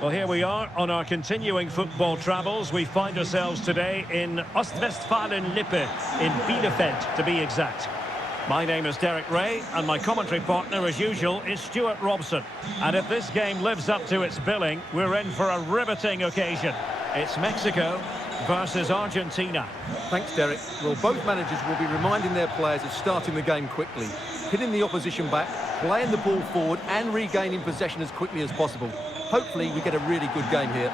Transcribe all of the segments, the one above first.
Well, here we are on our continuing football travels. We find ourselves today in Ostwestfalen-Lippe, in Bielefeld, to be exact. My name is Derek Ray, and my commentary partner, as usual, is Stuart Robson. And if this game lives up to its billing, we're in for a riveting occasion. It's Mexico versus Argentina. Thanks, Derek. Well, both managers will be reminding their players of starting the game quickly, hitting the opposition back, playing the ball forward and regaining possession as quickly as possible. Hopefully, we get a really good game here.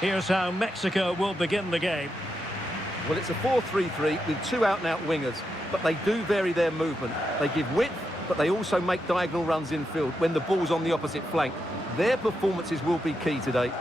Here's how Mexico will begin the game. Well, it's a 4-3-3 with two out-and-out wingers, but they do vary their movement. They give width, but they also make diagonal runs infield when the ball's on the opposite flank. Their performances will be key today.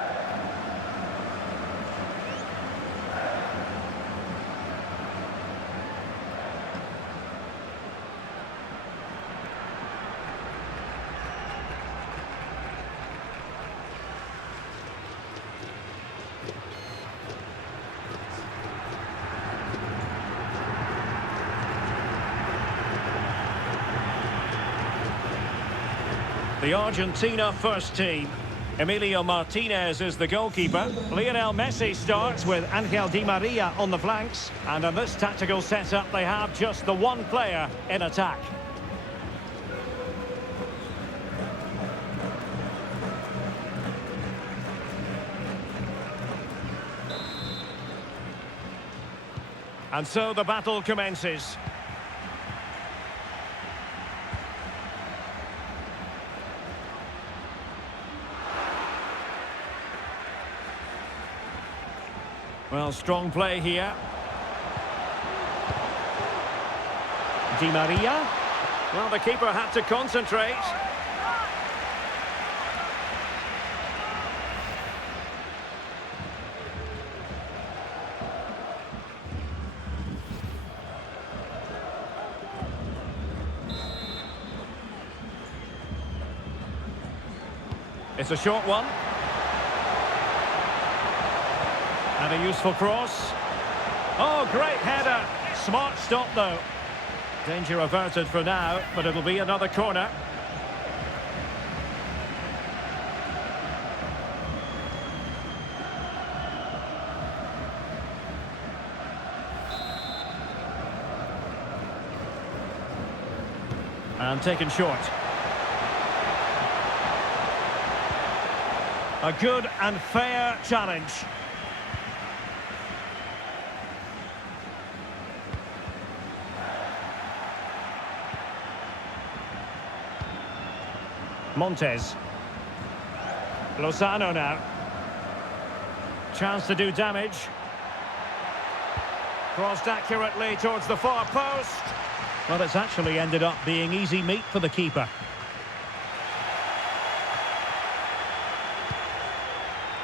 The Argentina first team. Emilio Martinez is the goalkeeper. Lionel Messi starts with Angel Di Maria on the flanks. And in this tactical setup, they have just the one player in attack. And so the battle commences. Well, strong play here. Di Maria. Well, the keeper had to concentrate. It's a short one. And a useful cross. Oh, great header. Smart stop, though. Danger averted for now, but it'll be another corner. And taken short. A good and fair challenge. Montes. Lozano now. Chance to do damage. Crossed accurately towards the far post. Well, it's actually ended up being easy meat for the keeper.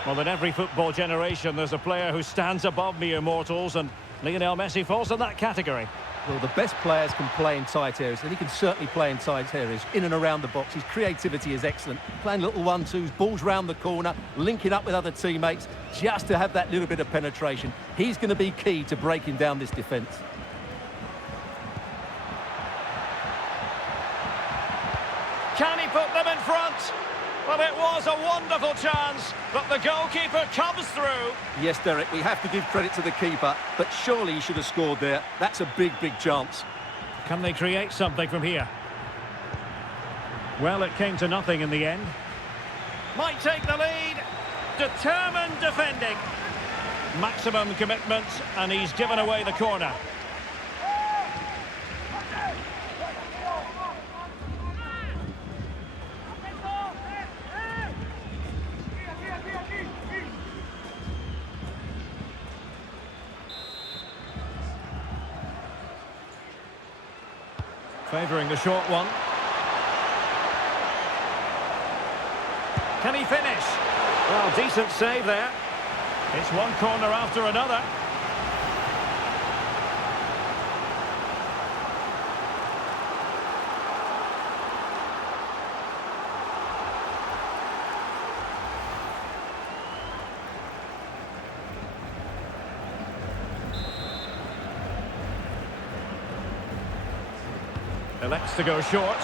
Well, in every football generation, there's a player who stands above mere mortals, and Lionel Messi falls in that category. Well, the best players can play in tight areas, and he can certainly play in tight areas, in and around the box. His creativity is excellent. Playing little 1-2s, balls round the corner, linking up with other teammates, just to have that little bit of penetration. He's going to be key to breaking down this defence. Can he put them in front? Well, it was a wonderful chance, but the goalkeeper comes through. Yes, Derek, we have to give credit to the keeper, but surely he should have scored there. That's a big, big chance. Can they create something from here? Well, it came to nothing in the end. Might take the lead. Determined defending. Maximum commitment, and he's given away the corner. Favouring the short one. Can he finish? Well, decent save there. It's one corner after another. Elects to go short.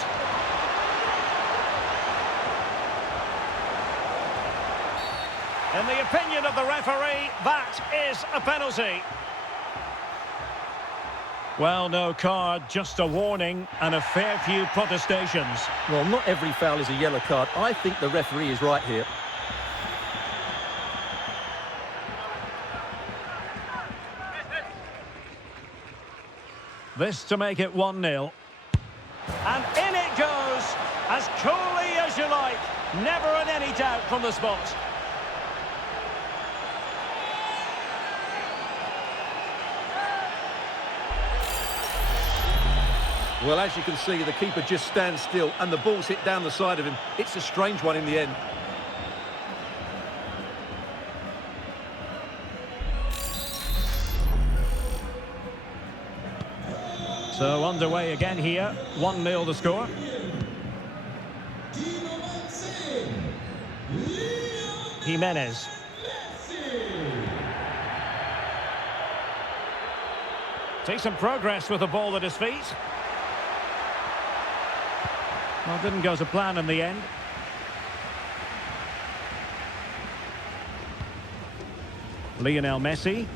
In the opinion of the referee, that is a penalty. Well, no card, just a warning and a fair few protestations. Well, not every foul is a yellow card. I think the referee is right here. This to make it 1-0. And in it goes, as coolly as you like. Never in any doubt from the spot. Well, as you can see, the keeper just stands still and the ball's hit down the side of him. It's a strange one in the end. So underway again here, 1-0 the score. Jimenez. Decent progress with the ball at his feet. Well, didn't go to plan in the end. Lionel Messi.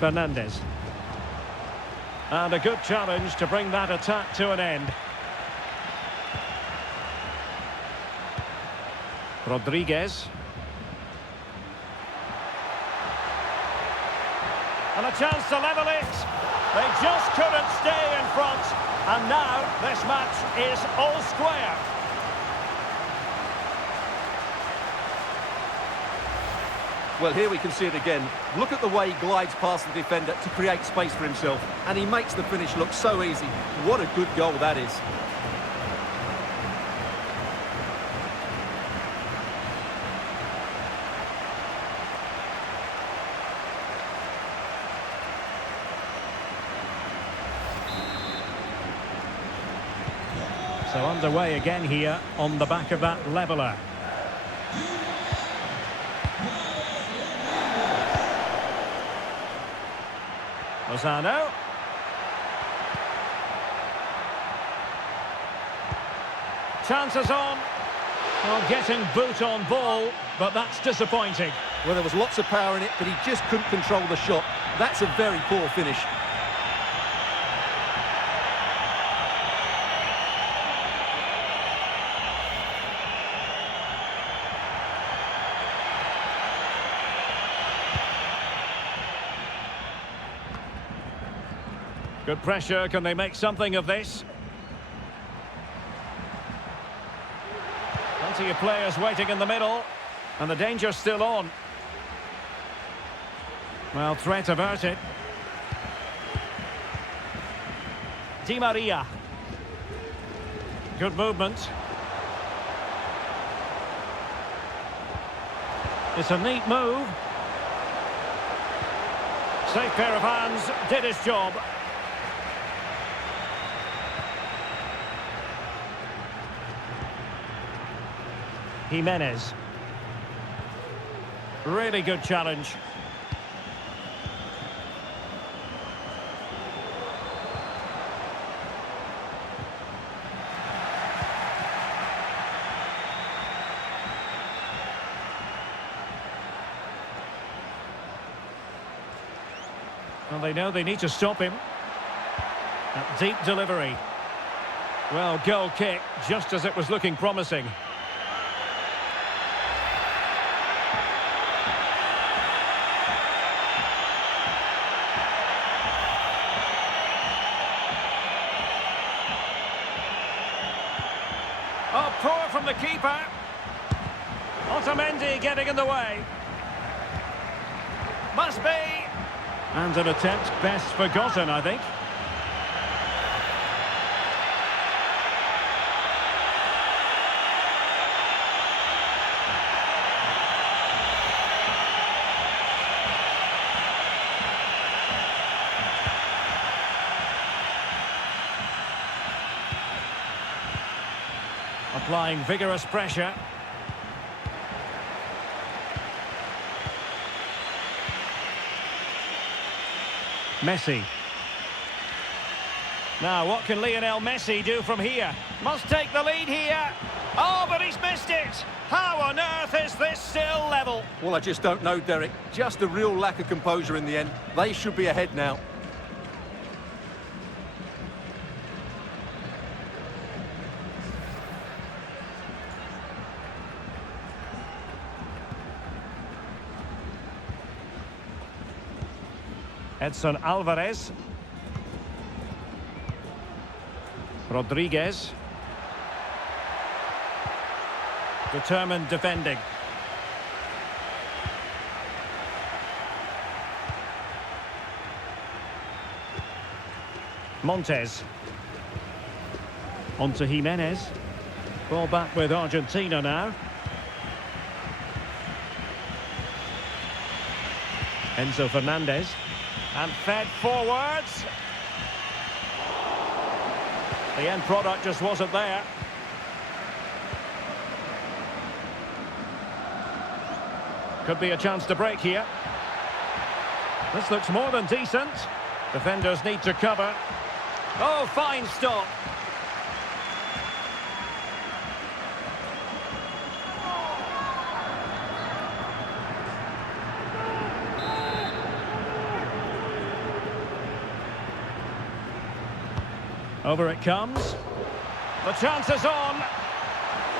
Fernandes. And a good challenge to bring that attack to an end. Rodriguez. And a chance to level it. They just couldn't stay in front. And now this match is all square. Well, here we can see it again. Look at the way he glides past the defender to create space for himself. And he makes the finish look so easy. What a good goal that is. So underway again here on the back of that leveller. Lozano. Chances on. Well, getting boot on ball, but that's disappointing. Well, there was lots of power in it, but he just couldn't control the shot. That's a very poor finish. Good pressure, can they make something of this? Plenty of players waiting in the middle, and the danger's still on. Well, threat averted. Di Maria. Good movement. It's a neat move. Safe pair of hands, did his job. Jimenez. Really good challenge. Well, they know they need to stop him. That deep delivery. Well, goal kick, just as it was looking promising. Oh, poor from the keeper. Otamendi getting in the way. Must be. And an attempt best forgotten, I think. Applying vigorous pressure. Messi. Now, what can Lionel Messi do from here? Must take the lead here. Oh, but he's missed it. How on earth is this still level? Well, I just don't know, Derek. Just a real lack of composure in the end. They should be ahead now. Edson Alvarez. Rodriguez. Determined defending. Montes. On to Jimenez. Ball back with Argentina now. Enzo Fernandez. And fed forwards. The end product just wasn't there. Could be a chance to break here. This looks more than decent. Defenders need to cover. Oh, fine stop. Over it comes. The chance is on.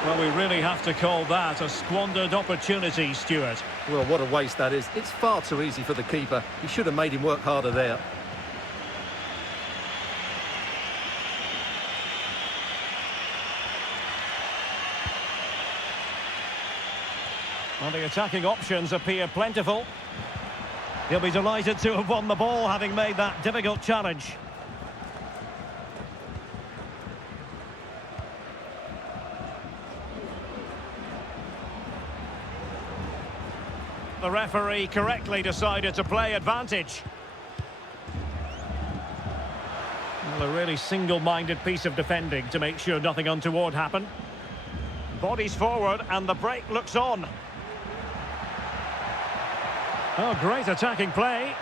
Well, we really have to call that a squandered opportunity, Stuart. Well, what a waste that is. It's far too easy for the keeper. He should have made him work harder there. Well, the attacking options appear plentiful. He'll be delighted to have won the ball, having made that difficult challenge. The referee correctly decided to play advantage. Well, a really single-minded piece of defending to make sure nothing untoward happened. Bodies forward and the break looks on. Oh, great attacking play.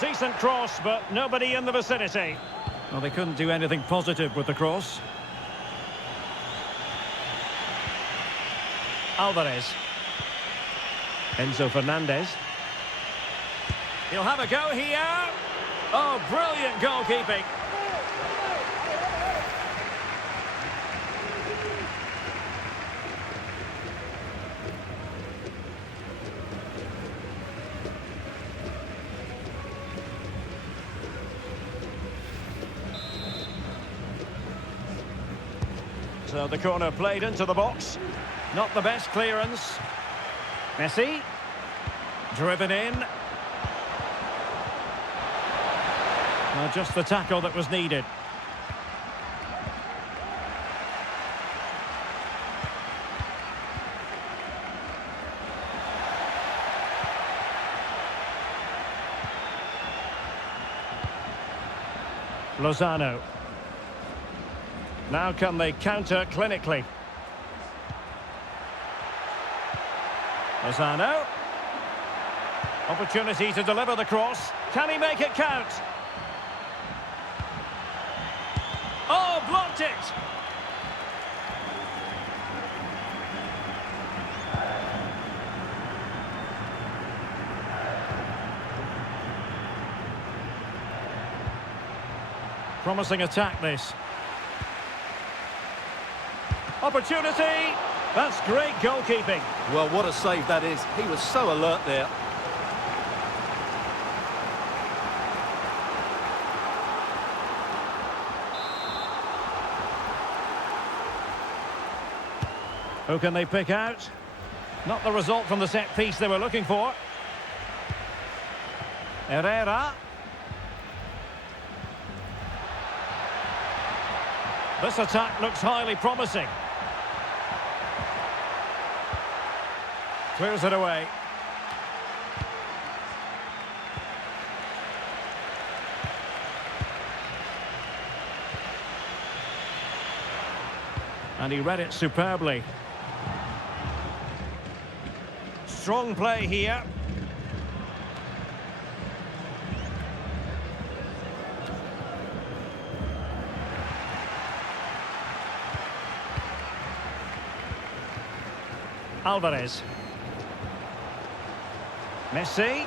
Decent cross, but nobody in the vicinity. Well, they couldn't do anything positive with the cross. Alvarez. Enzo Fernandez. He'll have a go here. Oh, brilliant goalkeeping. So the corner played into the box. Not the best clearance. Messi, driven in. Well, just the tackle that was needed. Lozano. Now can they counter clinically? Lozano. Opportunity to deliver the cross. Can he make it count? Oh, blocked it! Promising attack, this. Opportunity! That's great goalkeeping. Well, what a save that is. He was so alert there. Who can they pick out? Not the result from the set piece they were looking for. Herrera. This attack looks highly promising. Clears it away. And he read it superbly. Strong play here. Alvarez. Messi.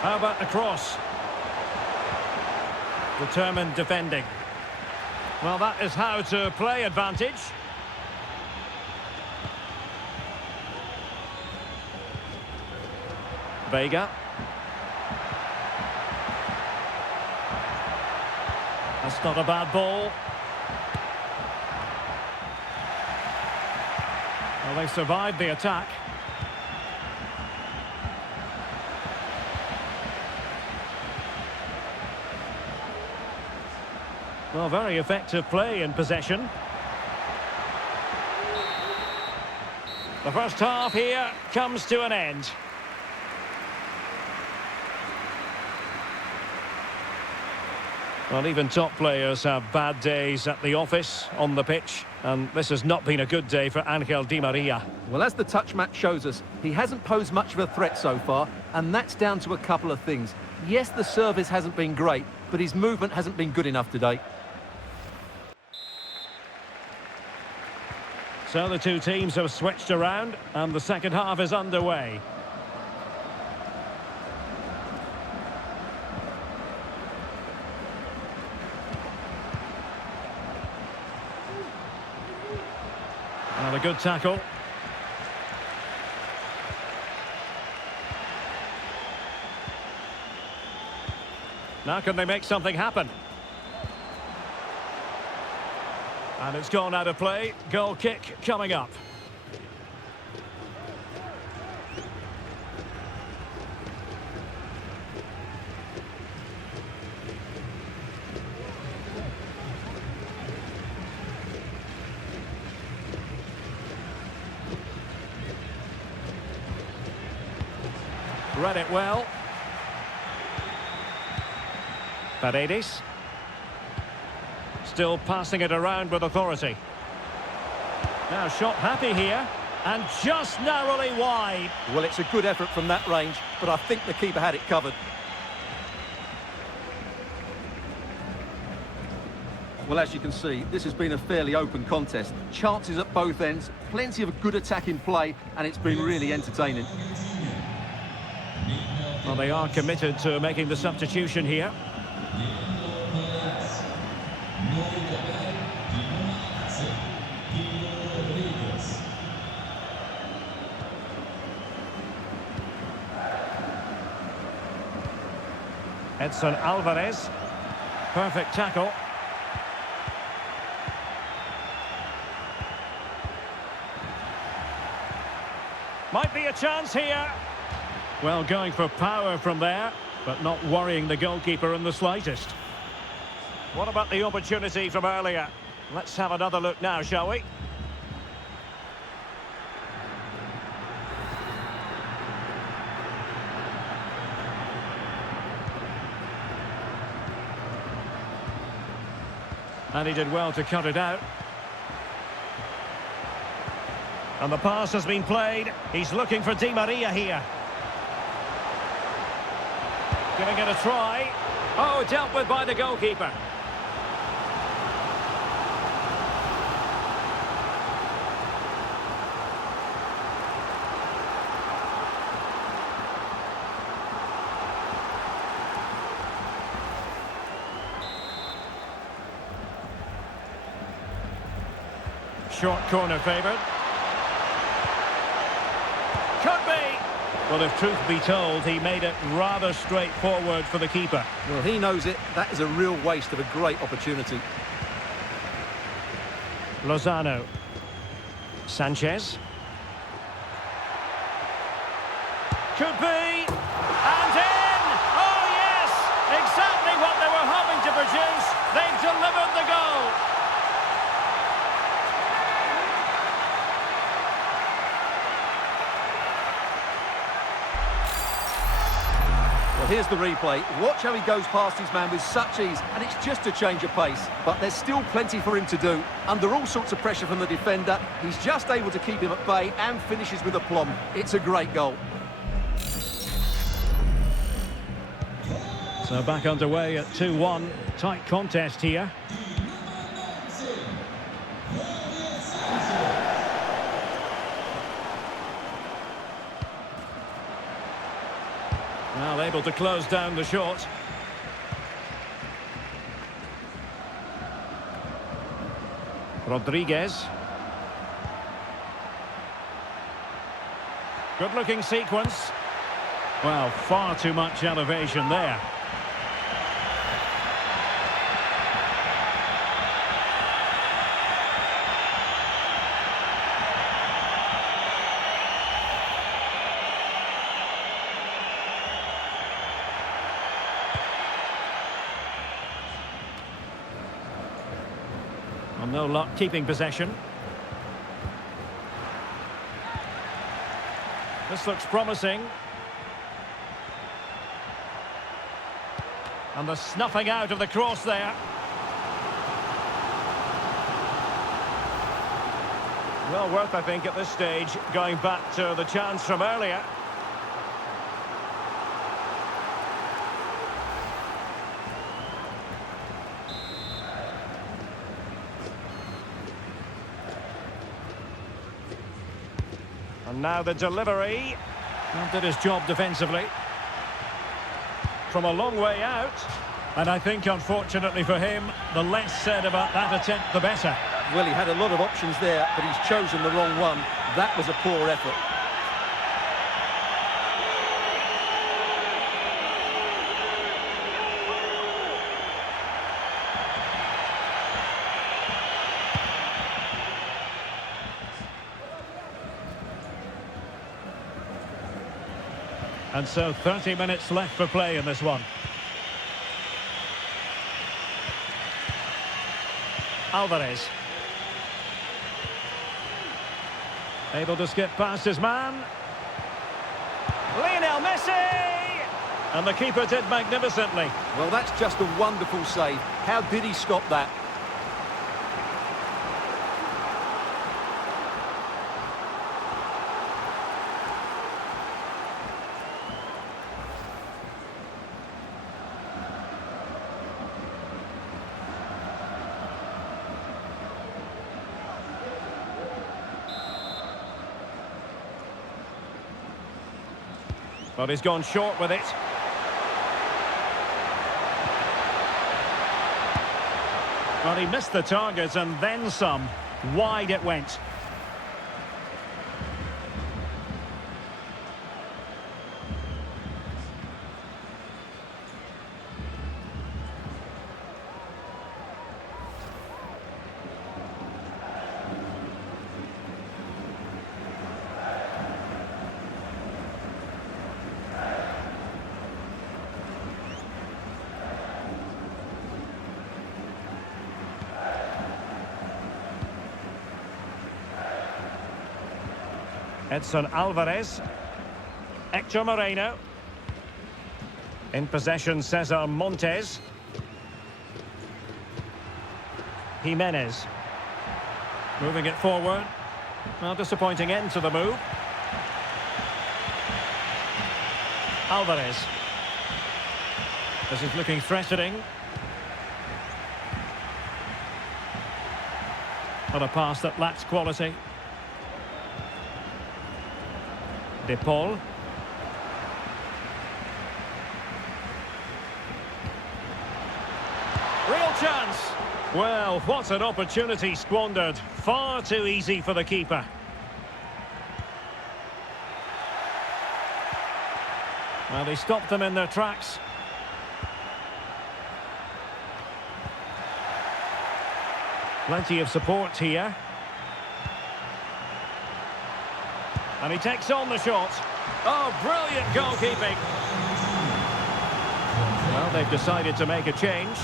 How about the cross? Determined defending. Well, that is how to play advantage. Vega. That's not a bad ball. Well, they survived the attack. Well, very effective play in possession. The first half here comes to an end. Well, even top players have bad days at the office, on the pitch, and this has not been a good day for Angel Di Maria. Well, as the touch match shows us, he hasn't posed much of a threat so far, and that's down to a couple of things. Yes, the service hasn't been great, but his movement hasn't been good enough today. So the two teams have switched around, and the second half is underway. And a good tackle. Now can they make something happen? And it's gone out of play. Goal kick coming up. Read it well. Paredes. Still passing it around with authority. Now shot happy here, and just narrowly wide. Well, it's a good effort from that range, but I think the keeper had it covered. Well, as you can see, this has been a fairly open contest. Chances at both ends, plenty of good attacking play, and it's been really entertaining. Well, they are committed to making the substitution here. Edson Alvarez. Perfect tackle. Might be a chance here. Well, going for power from there, but not worrying the goalkeeper in the slightest. What about the opportunity from earlier? Let's have another look now, shall we? And he did well to cut it out. And the pass has been played. He's looking for Di Maria here. Giving it a try. Oh, dealt with by the goalkeeper. Short corner favoured. Could be. Well, if truth be told, he made it rather straightforward for the keeper. Well, he knows it. That is a real waste of a great opportunity. Lozano. Sanchez. Could be. And Well, here's the replay. Watch how he goes past his man with such ease, and it's just a change of pace. But there's still plenty for him to do. Under all sorts of pressure from the defender, he's just able to keep him at bay and finishes with aplomb. It's a great goal. So back underway at 2-1. Tight contest here. Well, able to close down the shot. Rodriguez. Good-looking sequence. Well, far too much elevation there. Well, no luck keeping possession. This looks promising. And the snuffing out of the cross there. Well worth, I think, at this stage, going back to the chance from earlier. And now the delivery. And did his job defensively. From a long way out. And I think, unfortunately for him, the less said about that attempt, the better. Well, he had a lot of options there, but he's chosen the wrong one. That was a poor effort. And so 30 minutes left for play in this one. Alvarez. Able to skip past his man. Lionel Messi! And the keeper did magnificently. Well, that's just a wonderful save. How did he stop that? But he's gone short with it. Well, he missed the target and then some. Wide it went. Edson Alvarez. Hector Moreno. In possession, Cesar Montes. Jimenez. Moving it forward. Well, disappointing end to the move. Alvarez. This is looking threatening. Not a pass that lacks quality. De Paul. Real chance. Well, what an opportunity squandered. Far too easy for the keeper. Well, he stopped them in their tracks. Plenty of support here. And he takes on the shot. Oh, brilliant goalkeeping. Well, they've decided to make a change.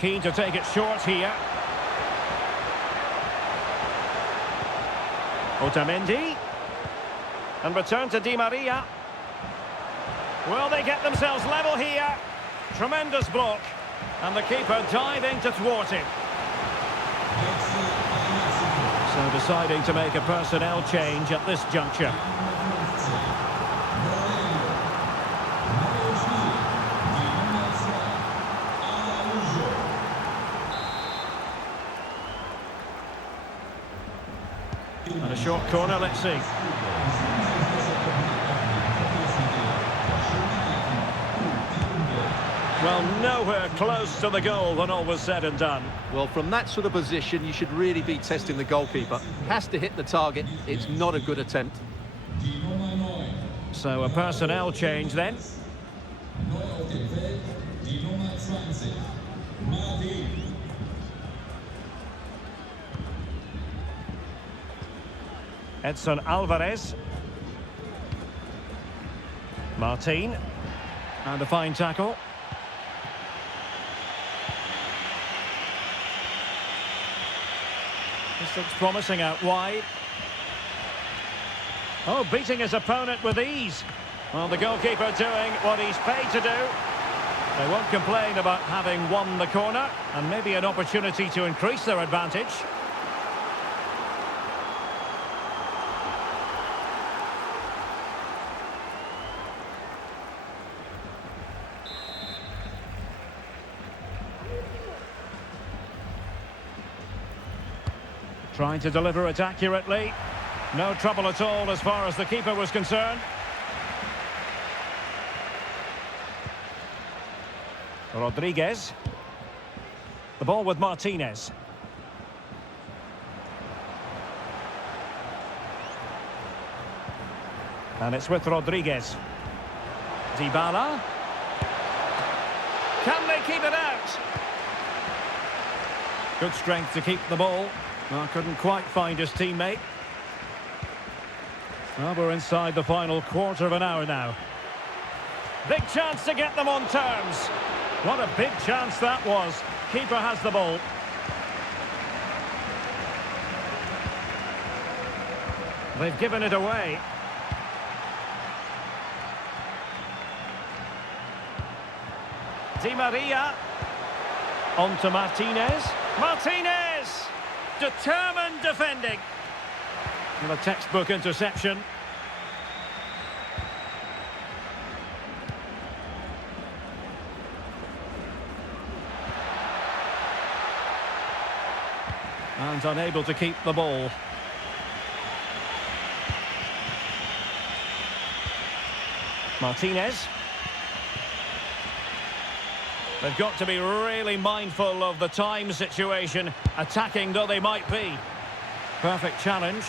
Keen to take it short here. Otamendi. And return to Di Maria. Will they get themselves level here? Tremendous block. And the keeper diving to thwart him. So deciding to make a personnel change at this juncture. And a short corner, let's see. Well, nowhere close to the goal when all was said and done. Well, from that sort of position, you should really be testing the goalkeeper. Has to hit the target. It's not a good attempt. So a personnel change then. Edson Alvarez. Martin. And a fine tackle. This looks promising out wide. Oh, beating his opponent with ease. Well, the goalkeeper doing what he's paid to do. They won't complain about having won the corner, and maybe an opportunity to increase their advantage. Trying to deliver it accurately. No trouble at all as far as the keeper was concerned. Rodriguez. The ball with Martinez. And it's with Rodriguez. Dybala. Can they keep it out? Good strength to keep the ball. Well, couldn't quite find his teammate. Well, we're inside the final quarter of an hour now. Big chance to get them on terms. What a big chance that was. Keeper has the ball. They've given it away. Di Maria. On to Martinez. Martinez! Determined defending. And a textbook interception. And unable to keep the ball. Martinez. They've got to be really mindful of the time situation, attacking though they might be. Perfect challenge.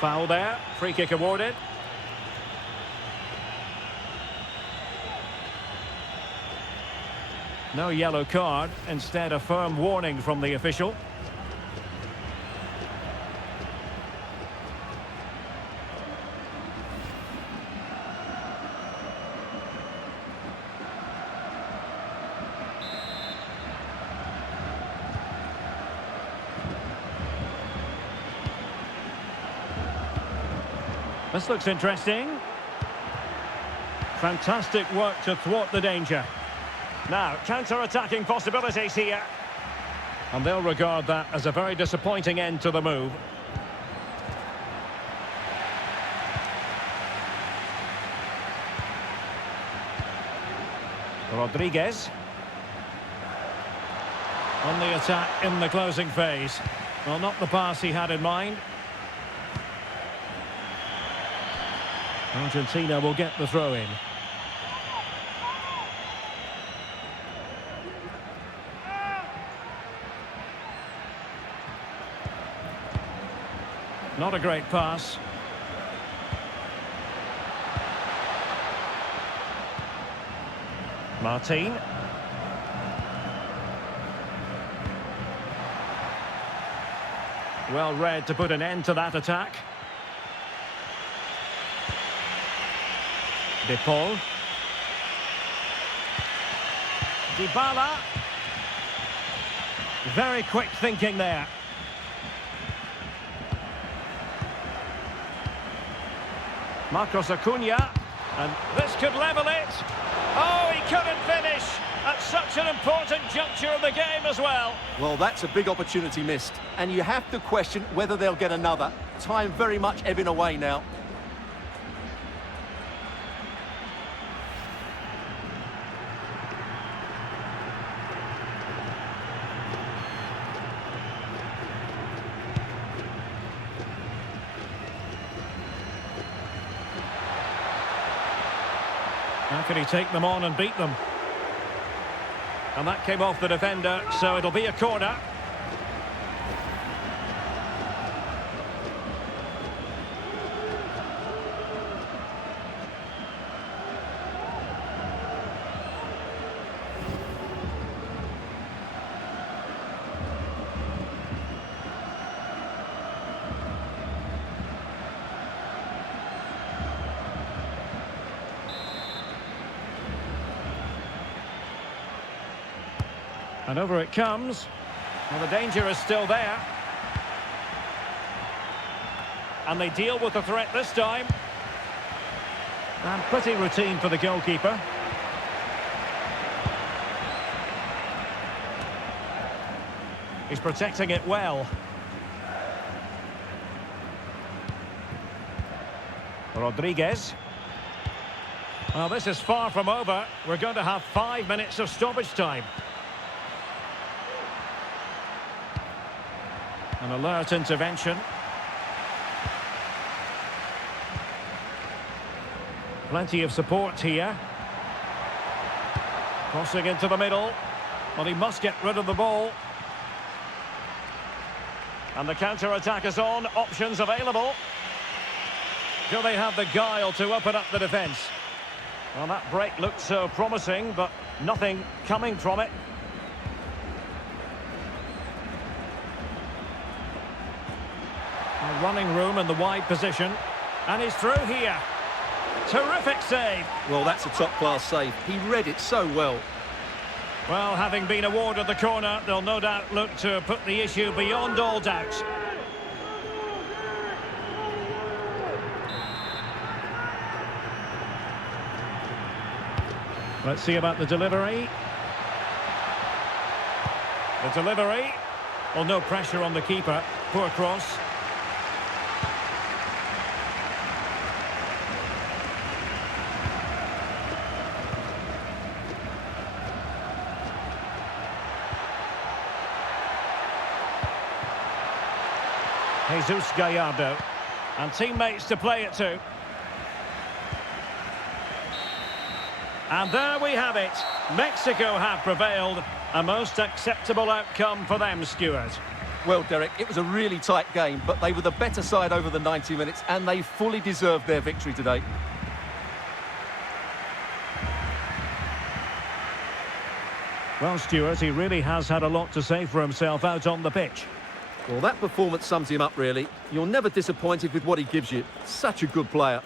Foul there, free kick awarded. No yellow card, instead a firm warning from the official. This looks interesting. Fantastic work to thwart the danger. Now, counter-attacking possibilities here. And they'll regard that as a very disappointing end to the move. Rodriguez. On the attack in the closing phase. Well, not the pass he had in mind. Argentina will get the throw-in. Not a great pass. Martin. Well read to put an end to that attack. De Paul. Dybala. Very quick thinking there. Marcos Acuna. And this could level it. Oh, he couldn't finish at such an important juncture of the game as well. Well, that's a big opportunity missed. And you have to question whether they'll get another. Time very much ebbing away now. How can he take them on and beat them? And that came off the defender, so it'll be a corner. And over it comes. Well, the danger is still there. And they deal with the threat this time. And pretty routine for the goalkeeper. He's protecting it well. Rodriguez. Well, this is far from over. We're going to have 5 minutes of stoppage time. An alert intervention. Plenty of support here. Crossing into the middle. Well, he must get rid of the ball. And the counter-attack is on. Options available. Do they have the guile to open up the defence? Well, that break looked so promising, but nothing coming from it. Running room in the wide position, and he's through here. Terrific save. Well, that's a top-class save. He read it so well. Well, having been awarded the corner, they'll no doubt look to put the issue beyond all doubt. Let's see about the delivery. The delivery. Well, no pressure on the keeper. Poor cross. Jesus Gallardo. And teammates to play it to. And there we have it. Mexico have prevailed. A most acceptable outcome for them, Stuart. Well, Derek, it was a really tight game, but they were the better side over the 90 minutes, and they fully deserved their victory today. Well, Stuart, he really has had a lot to say for himself out on the pitch. Well, that performance sums him up, really. You're never disappointed with what he gives you. Such a good player.